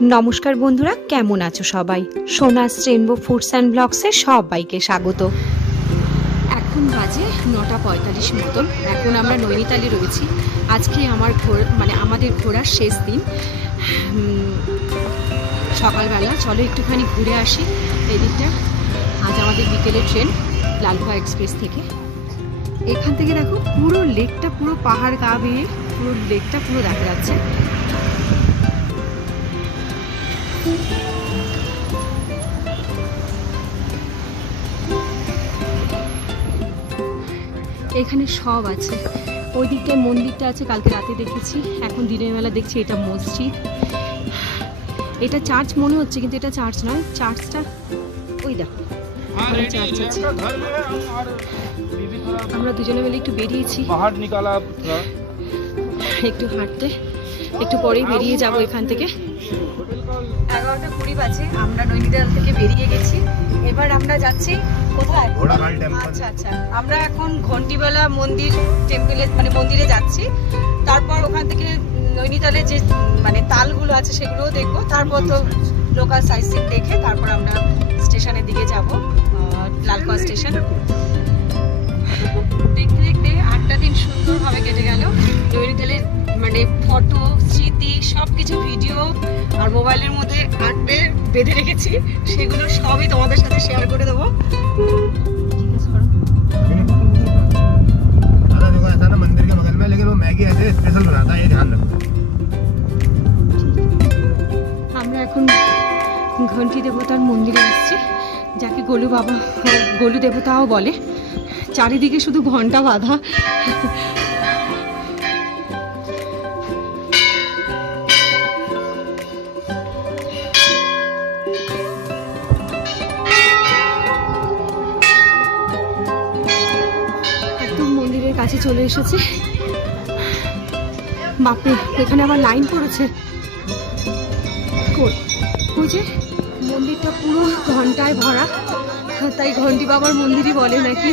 নমস্কার বন্ধুরা, কেমন আছো সবাই? সোনাস রেনবো ফুডস অ্যান্ড ব্লগসে সবাইকে স্বাগত। এখন বাজে 9:45 মতন। এখন আমরা নৈনিতালে রয়েছি। আজকে আমাদের ঘোরার শেষ দিন। সকালবেলা চলো একটুখানি ঘুরে আসি এদিকটা। আজ আমাদের বিকেলে ট্রেন লালপোয়া এক্সপ্রেস থেকে। এখান থেকে দেখো পুরো লেকটা, পুরো পাহাড় গা বেয়ে পুরো লেকটা পুরো দেখা যাচ্ছে। এখানে সব আছে। ওই দিকটায় মন্দিরটা আছে, কালকে রাতে দেখেছি। এখন দিনের বেলা দেখছি এটা মসজিদ, এটা চার্চ মনে হচ্ছে, কিন্তু এটা চার্চ নয়। চার্চটা ওই দেখো, চার্চ আছে। আমরা দুজনে মিলে একটু বেরিয়েছি একটু হাঁটতে। একটু পরেই বেরিয়ে যাব এখান থেকে। 11:20 বাজে। আমরা নৈনিতাল থেকে বেরিয়ে গেছি। এবার আমরা যাচ্ছি কোথায়? আচ্ছা আচ্ছা, আমরা এখন ঘন্টিবালা মন্দির টেম্পলে মন্দিরে যাচ্ছি। তারপর ওখান থেকে নৈনিতালে যে তালগুলো আছে সেগুলোও দেখবো। তারপর তো লোকাল সাইটসিং দেখে তারপর আমরা স্টেশনের দিকে যাব, লালপোয়া স্টেশন। দেখতে দেখতে 8টা দিন সুন্দরভাবে কেটে গেল। নৈনিতালের ফটো, স্মৃতি, সবকিছু ভিডিও আর মোবাইলের মধ্যে আটকে বেঁধে রেখেছি। সেগুলো সবই তোমাদের সাথে শেয়ার করে দেবো। আমরা এখন ঘন্টি দেবতার মন্দিরে এসেছি, যাকে গোলু দেবতাও বলে। চারিদিকে শুধু ঘন্টা বাঁধা। কাছে চলে এসেছে। বাপরে, এখানে আবার লাইন পড়েছে। ওই যে মন্দিরটা পুরো ঘন্টায় ভরা, তাই ঘন্টি বাবার মন্দিরই বলে নাকি।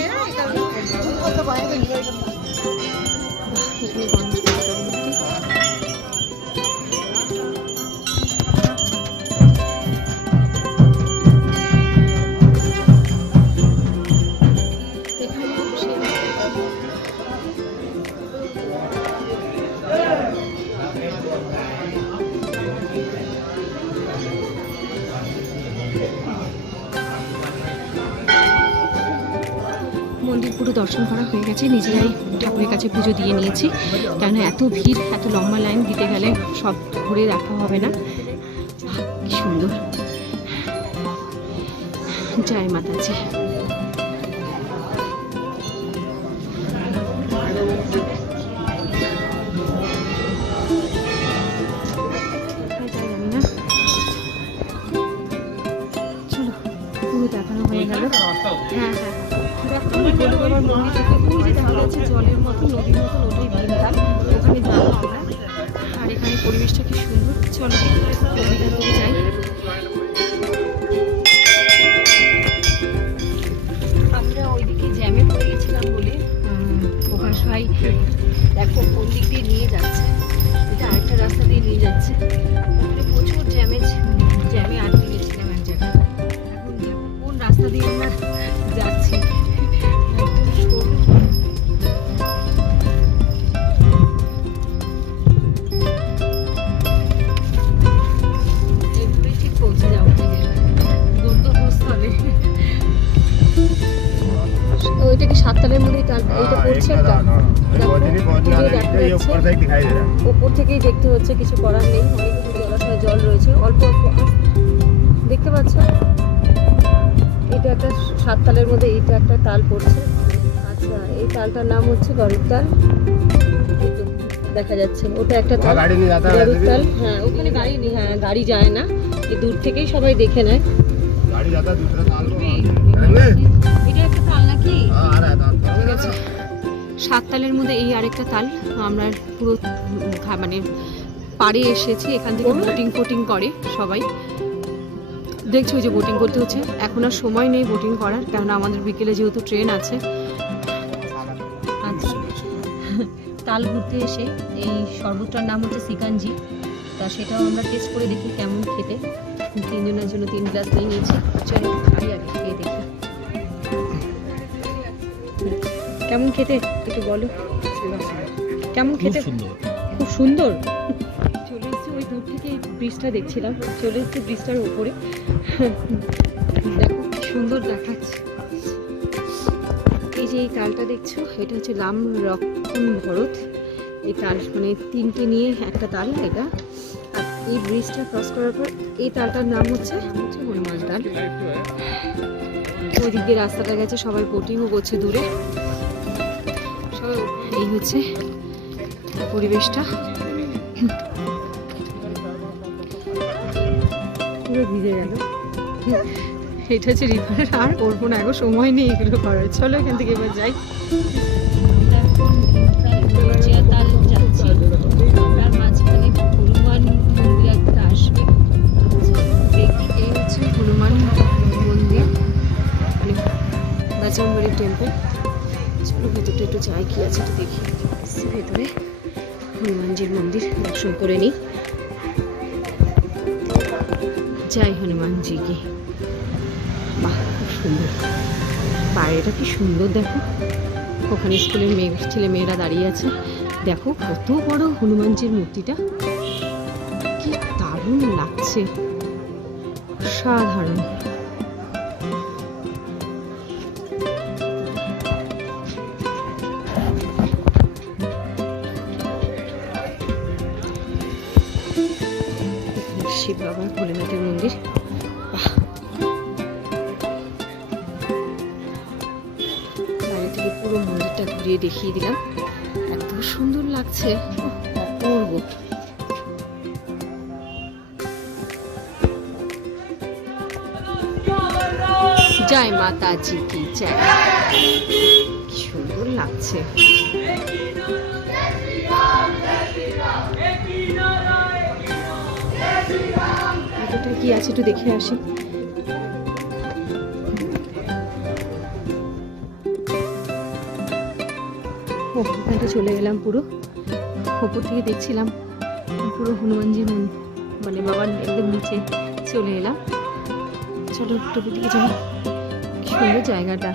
মন্দির পুরো দর্শন করা হয়ে গেছে। নিজেরাই ঠাকুরের কাছে পুজো দিয়ে নিয়েছি, কেন এত ভিড়, এত লম্বা লাইন দিতে গেলে সব ঘুরে দেখা হবে না। কি সুন্দর। জয় মাতাজি। চলো, পুরো দেখানো হয়ে গেল। হ্যাঁ হ্যাঁ, জলের মতো, নদীর মতো, ওটাই ভীমতাল। ওখানে যাবো আমরা। আর এখানে পরিবেশটা কি সুন্দর। চলো নদীটার দিকে যাই। আমরা ওইদিকে জ্যামে পড়ে গেছিলাম বলে প্রকাশ ভাই দেখো কোন দিক দিয়ে নিয়ে যাচ্ছে। এটা আরেকটা রাস্তা দিয়ে নিয়ে যাচ্ছে। ওখানে প্রচুর জ্যামে আটকে গেছিলাম এক জায়গায়। এখন দেখো কোন রাস্তা দিয়ে আমরা যাচ্ছি। ওইটা কি 7 তালের মধ্যে এইটা পড়ছে। ওপর থেকেই দেখতে হচ্ছে, কিছু করার নেই। অনেকগুলো জলাশয়ে জল রয়েছে, অল্প অল্প দেখতে পাচ্ছ। এটা একটা 7 তালের মধ্যে এইটা একটা তাল পড়ছে। আচ্ছা, এই তালটার নাম হচ্ছে গরুর তাল। দেখা যাচ্ছে ওটা একটা তাল, গরুর তাল। হ্যাঁ, ওখানে গাড়ি নেই। হ্যাঁ, গাড়ি যায় না, এই দূর থেকেই সবাই দেখে নেয়। এটা একটা তাল নাকি? ঠিক আছে, 7 তালের মধ্যে এই আরেকটা তাল। আমরা পুরো পাড়ে এসেছি। এখান থেকে বোটিং করে সবাই। দেখছো ওই যে বোটিং করতে হচ্ছে। এখন আর সময় নেই বোটিং করার, কেননা আমাদের বিকেলে যেহেতু ট্রেন আছে। আচ্ছা, তাল ঘুরতে এসে এই শরবতটার নাম হচ্ছে সিকাঞ্জি। তা সেটাও আমরা টেস্ট করে দেখি কেমন খেতে। 3 জনের জন্য 3 গ্লাস নিয়ে নিয়েছি। চলো খাই আগে, খেয়ে দেখি কেমন খেতে, একটু বলো কেমন খেতে। খুব সুন্দর। চলে এসেছি ওই দূর থেকে ব্রিজটা দেখছিলাম, চলে এসেছি ব্রিজটার উপরে। দেখো কি সুন্দর দেখাচ্ছে। এই যে এই তালটা দেখছো, এটা হচ্ছে রাম লক্ষ্মণ ভরত। এই তাল মানে 3টে নিয়ে একটা তাল এটা। আর এই ব্রিজটা ক্রস করার পর এই তালটার নাম হচ্ছে হনুমান তাল। ওই দিক দিয়ে রাস্তাটা গেছে, সবাই বোটিংও করছে দূরে। সবাই এই হচ্ছে পরিবেশটা, পুরো ভিজে গেল। এটা হচ্ছে রিভার, আর করবো না, এখন সময় নেই এগুলো করার। চলো এখান থেকে এবার যাই। তাল যাচ্ছি, তার মাঝখানে হনুমান মন্দির একটা আসবে। এই হচ্ছে হনুমান মন্দির, মানে বাজরংবলী টেম্পল। চলো ভেতরটা একটু যাই, কি আছে একটু দেখি। ভেতরে হনুমানজির মন্দির দর্শন করে নিই। জয় হনুমানজি কি। বাহ খুব সুন্দর, বাইরেটা কি সুন্দর দেখো। ওখানে স্কুলের ছেলে মেয়েরা দাঁড়িয়ে আছে। দেখো কত বড় হনুমানজির মূর্তিটা, কি দারুণ লাগছে, সাধারণ। শিব বাবা ভোলেনাথের মন্দির। বাহ, বাইরে থেকে পুরো মন্দিরটা ঘুরিয়ে দেখিয়ে দিলাম। এত সুন্দর লাগছে, অপূর্ব। জয় মাতাজি কি জয়। কি সুন্দর লাগছে। এটা কি আছে একটু দেখে আসি। ওখানটা চলে গেলাম, পুরো ওপর থেকে দেখছিলাম পুরো হনুমানজির মানে বাবার একদম নিচে চলে এলাম। চলো একটু দিকে যাই, কি সুন্দর জায়গাটা।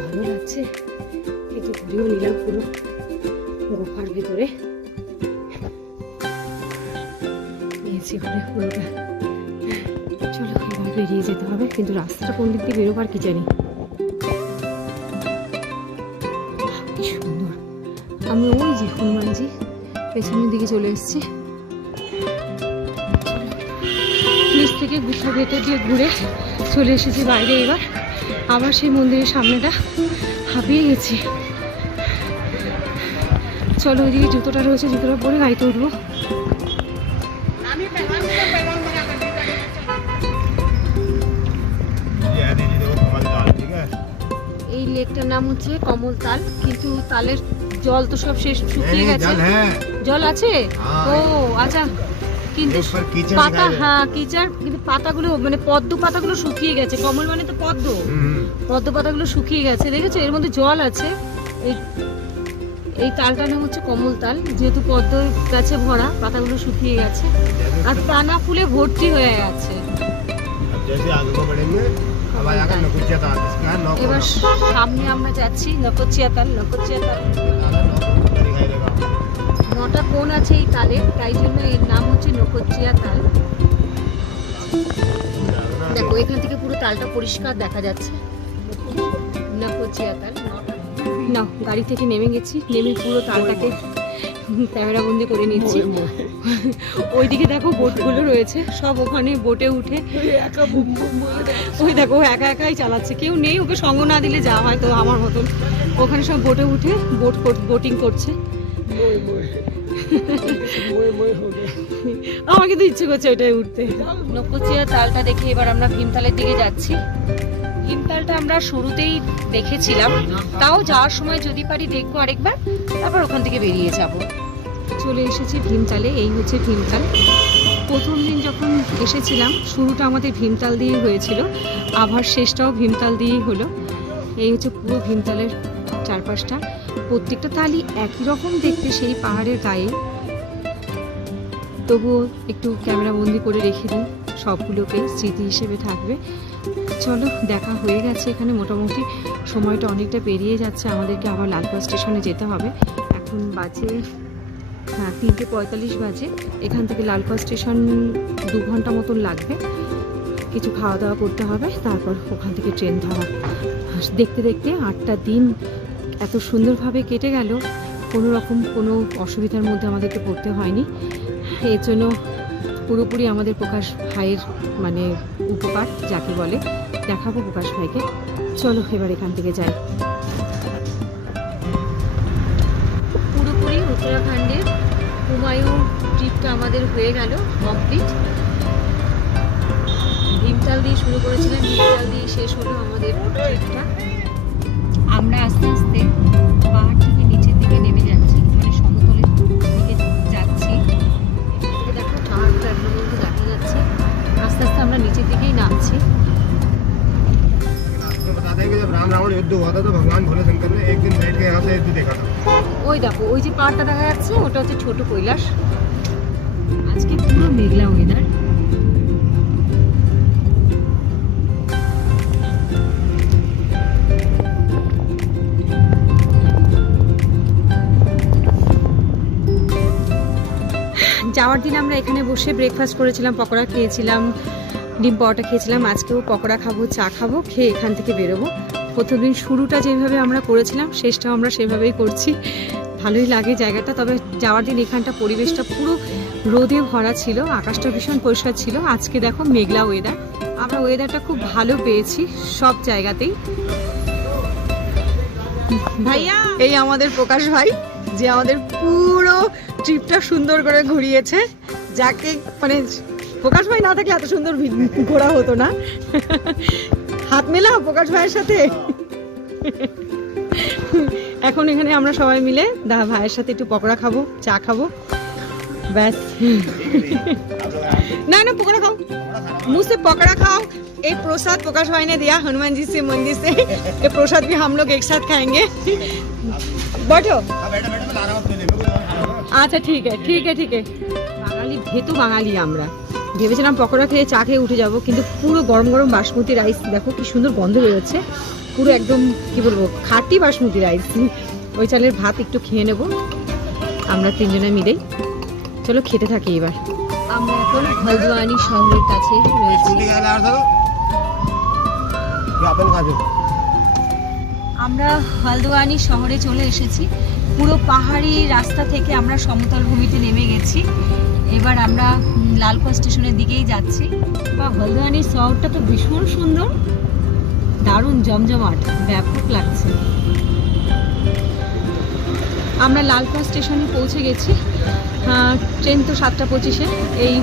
ভালো লাগছে, একটু ঘুরেও নিলাম পুরো গোফার ভিতরে। নিয়েছি ওখানে পুরোটা। চলো এবার বেরিয়ে যেতে হবে, কিন্তু রাস্তাটা কোন দিক দিয়ে বেরোবার কি জানি। কি সুন্দর। আমি ওই যে হনুমানজি পেছনের দিকে চলে এসেছি। নিচ থেকে গুফা ভেতর দিয়ে ঘুরে চলে এসেছি বাইরে। এবার আবার সেই মন্দিরের সামনেটা হাঁপিয়ে গেছি। চলো ওইদিকে জুতোটা রয়েছে, জুতোটা পরে গাড়িতে উঠবো। এই লেকটার নাম হচ্ছে কমল তাল, কিন্তু তালের জল তো সব শেষ, শুকিয়ে গেছে। জল আছে ও আচ্ছা, কিন্তু পাতা, হ্যাঁ কিচার, কিন্তু পাতাগুলো মানে পদ্ম পাতাগুলো শুকিয়ে গেছে। কমল মানে তো পদ্ম, পদ্ম পাতাগুলো শুকিয়ে গেছে, দেখেছো এর মধ্যে জল আছে। এই তালটার নাম হচ্ছে কমল তাল, যেহেতু পদ্ম গাছে ভরা, পাতাগুলো শুকিয়ে গেছে আর টানা ফুলে ভর্তি হয়ে গেছে। এবার সামনে আমরা যাচ্ছি নকচিয়া তাল। নকচিয়া তাল 9টা কোণ আছে এই তালের, তাই জন্য এর নাম হচ্ছে নকচিয়া তাল। দেখো এখান থেকে পুরো তালটা পরিষ্কার দেখা যাচ্ছে। নকচিয়া তাল। না গাড়ি থেকে নেমে গেছি, নেমে পুরো তালটাকে ক্যামেরা বন্দি করে নিচ্ছি। ওইদিকে দেখো বোটগুলো রয়েছে, সব ওখানে বোটে উঠে ওই দেখো একা একাই চালাচ্ছে, কেউ নেই, ওকে সঙ্গ না দিলে যা হয় তো আমার মতন। ওখানে সব বোটে উঠে বোটিং করছে। আমার কিন্তু ইচ্ছে করছে ওইটাই উঠতে। নকচিয়া তালটা দেখে এবার আমরা ভীমতালের দিকে যাচ্ছি। ভীমতালটা আমরা শুরুতেই দেখেছিলাম, তাও যাওয়ার সময় যদি পারি দেখবো আরেকবার, তারপর ওখান থেকে বেরিয়ে যাব। চলে এসেছি ভীমতালে। এই হচ্ছে ভীমতাল। প্রথম দিন যখন এসেছিলাম শুরুটা আমাদের ভীমতাল দিয়ে হয়েছিল, আবার শেষটাও ভীমতাল দিয়েই হলো। এই হচ্ছে পুরো ভীমতালের চারপাশটা। প্রত্যেকটা তালই একই রকম দেখতে সেই পাহাড়ের গায়ে, তবুও একটু ক্যামেরা বন্দি করে রেখে দিই, সবগুলোকে স্মৃতি হিসেবে থাকবে। চলো, দেখা হয়ে গেছে এখানে। মোটামুটি সময়টা অনেকটা পেরিয়ে যাচ্ছে, আমাদেরকে আবার লালবাগ স্টেশনে যেতে হবে। এখন বাজে 3:45 বাজে। এখান থেকে লালবাগ স্টেশন 2 ঘন্টা মতন লাগবে। কিছু খাওয়া দাওয়া করতে হবে, তারপর ওখান থেকে ট্রেন ধরা। দেখতে দেখতে 8টা দিন এত সুন্দরভাবে কেটে গেল, কোনো অসুবিধার মধ্যে আমাদেরকে পড়তে হয়নি। এর জন্য পুরোপুরি আমাদের প্রকাশ ভাইয়ের মানে উপকার যাকে বলে, দেখাবো প্রকাশ ভাইকে। চলো এবার এখান থেকে যাই। পুরোপুরি উত্তরাখণ্ডের হুমায়ুন ট্রিপটা আমাদের হয়ে গেল কমপ্লিট। ভীমতাল দিয়ে শুরু করেছিলাম, ভীমতাল দিয়ে শেষ হলো আমাদের ট্রিপটা। আমরা আস্তে আস্তে পাহাড় থেকে নিচের দিকে নেমে যাচ্ছি, মানে সমতলের দিকে যাচ্ছি। দেখো পাহাড়টা একদম দেখা যাচ্ছে। আস্তে আস্তে আমরা নিচের দিকেই নামছি। रावण युद्ध हुआ था तो भगवान भोले शंकर ने एक दिन बैठ के यहाँ से युद्ध देखा था। ওই দেখো, ওই যে পাহাড়টা দেখা যাচ্ছে ওটা হচ্ছে ছোট কৈলাস। আজকে পুরো মেঘলা ওয়েদার। যাওয়ার দিন আমরা এখানে বসে ব্রেকফাস্ট করেছিলাম, পকোড়া খেয়েছিলাম, ডিম পরোটা খেয়েছিলাম। আজকেও পকোড়া খাবো, চা খাবো, খেয়ে এখান থেকে বেরোবো। প্রথম দিন শুরুটা যেভাবে আমরা করেছিলাম শেষটাও আমরা সেভাবেই করছি। ভালোই লাগে জায়গাটা। তবে যাওয়ার দিন এখানটা পরিবেশটা পুরো রোদে ভরা ছিল, আকাশটা ভীষণ পরিষ্কার ছিল। আজকে দেখো মেঘলা ওয়েদার। আমরা ওয়েদারটা খুব ভালো পেয়েছি সব জায়গাতেই। ভাইয়া, এই আমাদের প্রকাশ ভাই, যে আমাদের পুরো ট্রিপটা সুন্দর করে ঘুরিয়েছে। যাকে মানে প্রকাশ ভাই না থাকলে এত সুন্দর ঘোরা হতো না। হাত মেলাও প্রকাশ ভাইয়ের সাথে। এখন এখানে আমরা সবাই মিলে ভাইয়ের সাথে একটু পকোড়া খাবো, চা খাবো, ব্যাস। না না, पकौड़ा खाओ, मुंह से पकौड़ा खाओ। एक प्रसाद प्रकाश भाई ने दिया हनुमान जी से मंदिर से, ये प्रसाद भी हम लोग एक साथ खाएंगे। बैठो। আচ্ছা ঠিক আছে, ঠিক আছে, ঠিক আছে। বাঙালি ভেতু বাঙালি আমরা। ভেবেছিলাম পকোড়া খেয়ে চা খেয়ে উঠে যাব, কিন্তু পুরো গরম গরম বাসমতি রাইস দেখো কি সুন্দর গন্ধ বেরোচ্ছে। পুরো একদম কি বলবো, খাঁটি বাসমতি রাইস। ওই চালের ভাত একটু খেয়ে নেব আমরা তিনজনে মিলেই। চলো খেতে থাকি এবার। আমরা এখন হলদওয়ানি শহরের কাছে রয়েছি। আমরা হলদওয়ানি শহরে চলে এসেছি। পুরো পাহাড়ি রাস্তা থেকে আমরা সমতল ভূমিতে নেমে গেছি। এবার আমরা লালবাগ স্টেশনের দিকেই যাচ্ছি। বা হলদওয়ানি শহরটা তো ভীষণ সুন্দর, দারুণ জমজমাট, ব্যাপক লাগছে। আমরা লালবাগ স্টেশনে পৌঁছে গেছি। ট্রেন তো 7:25-এ। এই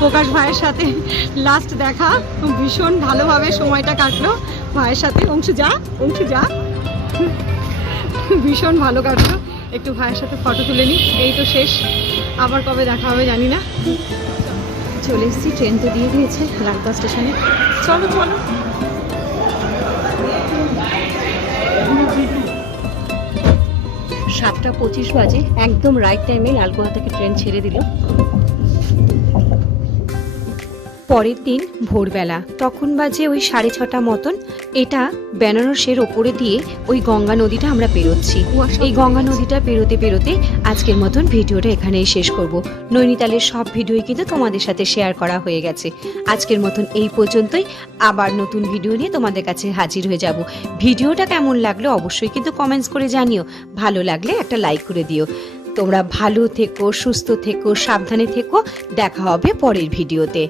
প্রকাশ ভাইয়ের সাথে লাস্ট দেখা, ভীষণ ভালোভাবে সময়টা কাটলো ভাইয়ের সাথে। অংশু যা, অংশু যা, ভীষণ ভালো কাটলো। একটু ভাইয়ের সাথে ফটো তুলে নিই। এই তো শেষ, আবার কবে দেখা হবে জানি না। চলে এসেছি, ট্রেন তো দিয়ে দিয়েছে লালবাগ স্টেশনে। চলো চলো। 7:25 বাজে, একদম রাইট টাইমে লালগোলা থেকে ট্রেন ছেড়ে দিল। পরের দিন ভোরবেলা, তখন বাজে ওই 6:30 মতন। এটা বেনারসের ওপরে দিয়ে ওই গঙ্গা নদীটা আমরা পেরোচ্ছি। এই গঙ্গা নদীটা পেরোতে পেরোতে আজকের মতন ভিডিওটা এখানেই শেষ করব। নৈনিতালের সব ভিডিওই কিন্তু তোমাদের সাথে শেয়ার করা হয়ে গেছে। আজকের মতন এই পর্যন্তই। আবার নতুন ভিডিও নিয়ে তোমাদের কাছে হাজির হয়ে যাব। ভিডিওটা কেমন লাগলো অবশ্যই কিন্তু কমেন্টস করে জানিও। ভালো লাগলে একটা লাইক করে দিও। তোমরা ভালো থেকো, সুস্থ থেকো, সাবধানে থেকো। দেখা হবে পরের ভিডিওতে।